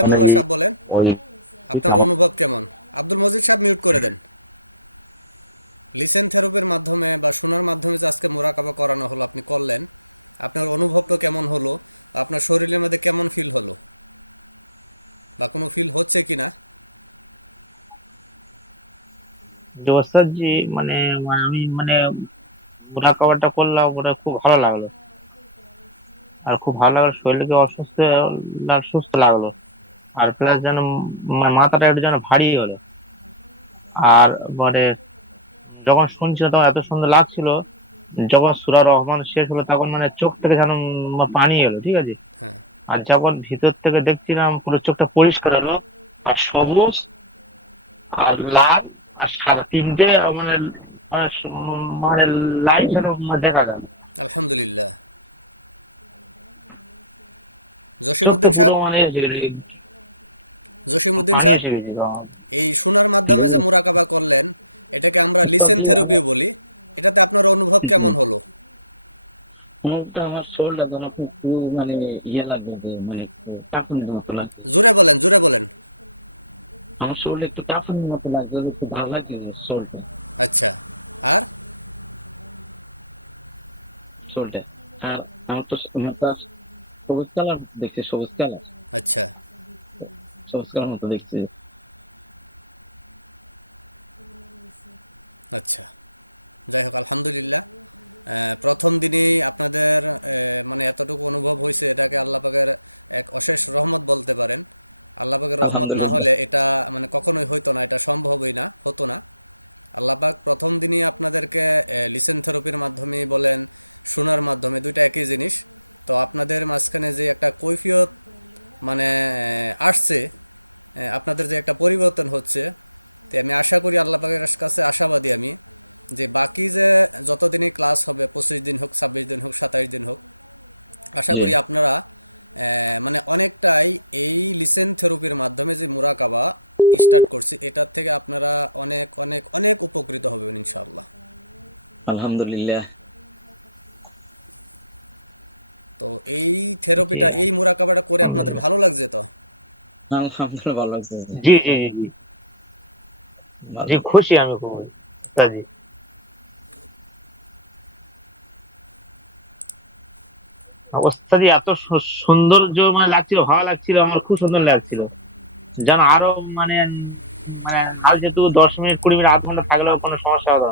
মানে ওই ঠিক আমার যে ওস্তাদ জি, মানে আমি মানে ওটা কভারটা করলাম, ওটা খুব ভালো লাগলো। আর খুব ভালো লাগলো, শরীরকে অসুস্থ সুস্থ লাগলো। আর প্লাস যেন মাথাটা একটু যেন ভারী হলো। আর মানে যখন শুনছিলাম তখন এত সুন্দর লাগছিল। যখন সূরা রহমান শেষ হলো তখন মানে চোখ থেকে যেন পানি এলো, ঠিক আছে। আর যখন ভিতর থেকে দেখছিলাম পুরো চোখটা পরিষ্কার হলো। আর সবুজ আর লাল আর সাদা তিনটে মানে মানে মানে লাইট যেন দেখা গেল। চোখটা পুরো মানে এসে গেছে, পানি এসে গেছে গা। ঠিক আছে। ওস্তাদ জি, আমার শরীরটা যেন একটু একটু মানে ইয়ে লাগবে, যে মানে একটু কাঁপুনির মতো লাগছে। আমার শরীরে একটু কাঁপুনির মতো লাগছে, যে একটু ভালো লাগছে যে শরীরটা। আর আমার তো মুখটা সবুজ কালার দেখছি, সবুজ কালার মতো দেখছি। আলহামদুলিল্লাহ। জি, আলহামদুলিল্লাহ। জি, আলহামদুলিল্লাহ। আলহামদুলিল্লাহ, ভালো লাগছে। জি, জি, জি, জি। ভালো। জি, খুশি আমি খুবই, ওস্তাদ জি। ওস্তাদ জি, এত সৌন্দর্য মানে লাগছিল, ভালো লাগছিল, আমার খুব সুন্দর লাগছিল। যেন আরো মানে মানে আর যেহেতু 10 মিনিট 20 মিনিট আধ ঘন্টা থাকলেও কোনো সমস্যা হতো না।